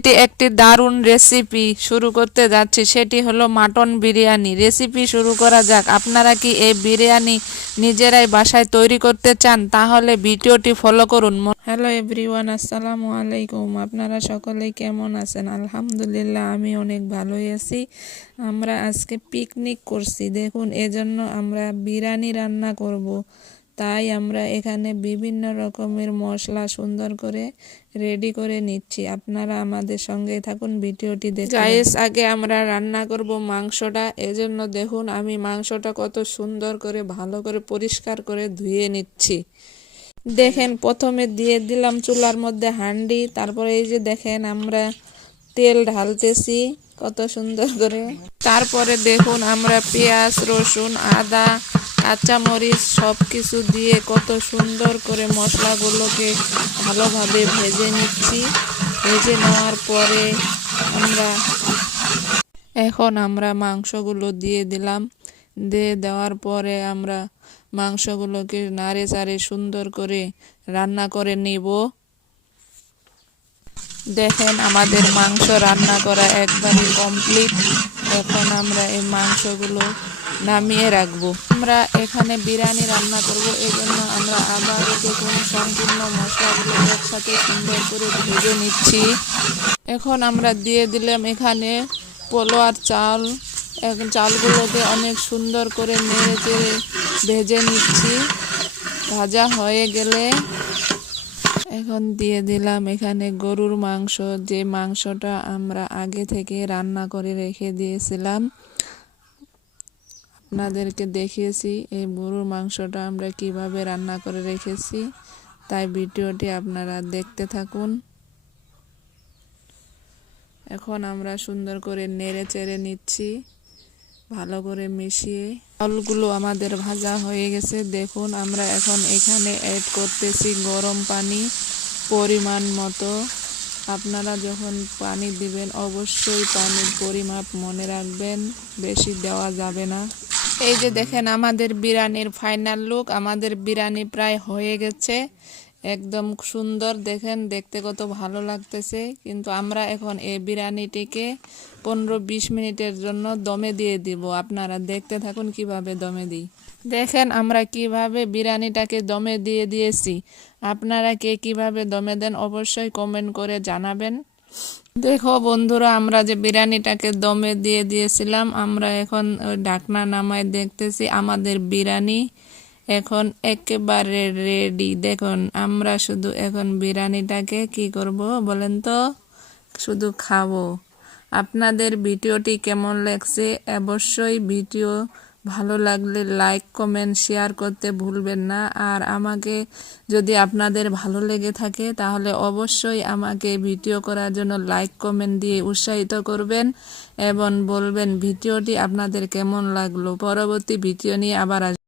এটি একটি দারুণ রেসিপি শুরু করতে যাচ্ছি। সেটি হলো মাটন বিরিয়ানি। রেসিপি শুরু করা যাক। আপনারা কি এই বিরিয়ানি নিজেরাই বাসায় তৈরি করতে চান? তাহলে ভিডিওটি ফলো করুন। হ্যালো এভরিওয়ান আসসালামু আলাইকুম। আপনারা সকলেই কেমন আছেন? আলহামদুলিল্লাহ, আমি অনেক ভালোই আছি। আমরা আজকে পিকনিক করছি। দেখুন, এজন্য আমরা বিরিয়ানি রান্না করব। তাই আমরা এখানে বিভিন্ন রকমের মশলা সুন্দর করে রেডি করে নিচ্ছি। আপনারা আমাদের সঙ্গে থাকুন, ভিডিওটি দেখুন। গাইস আগে আমরা রান্না করব মাংসটা। এজন্য দেখুন, আমি মাংসটা কত সুন্দর করে, ভালো করে পরিষ্কার করে ধুয়ে নিচ্ছি। দেখেন, প্রথমে দিয়ে দিলাম চুলার মধ্যে হান্ডি, তারপরে এই যে দেখেন আমরা তেল ঢালতেছি কত সুন্দর করে। তারপরে দেখুন, আমরা পেঁয়াজ, রসুন, আদা কাঁচামরিচ সব কিছু দিয়ে কত সুন্দর করে মশলাগুলোকে ভালোভাবে ভেজে নিচ্ছি। ভেজে নেওয়ার পরে আমরা এখন আমরা মাংসগুলো দিয়ে দিলাম। দিয়ে দেওয়ার পরে আমরা মাংসগুলোকে নাড়ে চাড়ে সুন্দর করে রান্না করে নেব। দেখেন আমাদের মাংস রান্না করা একবারই কমপ্লিট এখন আমরা এই মাংসগুলো নামিয়ে রাখব। আমরা এখানে বিরিয়ানি রান্না করব এই জন্য আমরা আবার সম্পূর্ণ মশলাগুলো একসাথে সুন্দর করে ভেজে নিচ্ছি। এখন আমরা দিয়ে দিলাম এখানে পোলোয়ার চাল। এখন চালগুলোকে অনেক সুন্দর করে নেড়ে চেড়ে ভেজে নিচ্ছি। ভাজা হয়ে গেলে এখন দিয়ে দিলাম এখানে গরুর মাংস। যে মাংসটা আমরা আগে থেকে রান্না করে রেখে দিয়েছিলাম আপনাদেরকে দেখিয়েছি এই গরুর মাংসটা আমরা কীভাবে রান্না করে রেখেছি, তাই ভিডিওটি আপনারা দেখতে থাকুন। এখন আমরা সুন্দর করে নেড়ে চেড়ে নিচ্ছি, ভালো করে মিশিয়ে। চালগুলো আমাদের ভাজা হয়ে গেছে, দেখুন আমরা এখন এখানে অ্যাড করতেছি গরম পানি পরিমাণ মতো। আপনারা যখন পানি দিবেন, অবশ্যই পানির পরিমাপ মনে রাখবেন, বেশি দেওয়া যাবে না। এই যে দেখেন, আমাদের বিরিয়ানির ফাইনাল লুক আমাদের বিরিয়ানি প্রায় হয়ে গেছে। একদম সুন্দর, দেখেন, দেখতে কত ভালো লাগতেছে। কিন্তু আমরা এখন এই বিরিয়ানিটিকে পনেরো বিশ মিনিটের জন্য দমে দিয়ে দিব। আপনারা দেখতে থাকুন কীভাবে দমে দিই। দেখেন, আমরা কীভাবে বিরিয়ানিটাকে দমে দিয়ে দিয়েছি। আপনারা কে কীভাবে দমে দেন অবশ্যই কমেন্ট করে জানাবেন। দেখো বন্ধুরা, আমরা যে বিরিয়ানিটাকে দমে দিয়ে দিয়েছিলাম, আমরা এখন ঢাকনা নামায় দেখতেছি আমাদের বিরিয়ানি এখন একেবারে রেডি দেখুন, আমরা শুধু এখন বিরিয়ানিটাকে কি করব বলেন তো? শুধু খাব। আপনাদের ভিডিওটি কেমন লাগছে? অবশ্যই ভিডিও ভালো লাগলে লাইক কমেন্ট শেয়ার করতে ভুলবেন না। আর আমাকে যদি আপনাদের ভালো লেগে থাকে, তাহলে অবশ্যই আমাকে ভিডিও করার জন্য লাইক কমেন্ট দিয়ে উৎসাহিত করবেন এবং বলবেন, ভিডিওটি আপনাদের কেমন লাগল? পরবর্তী ভিডিও নিয়ে আবার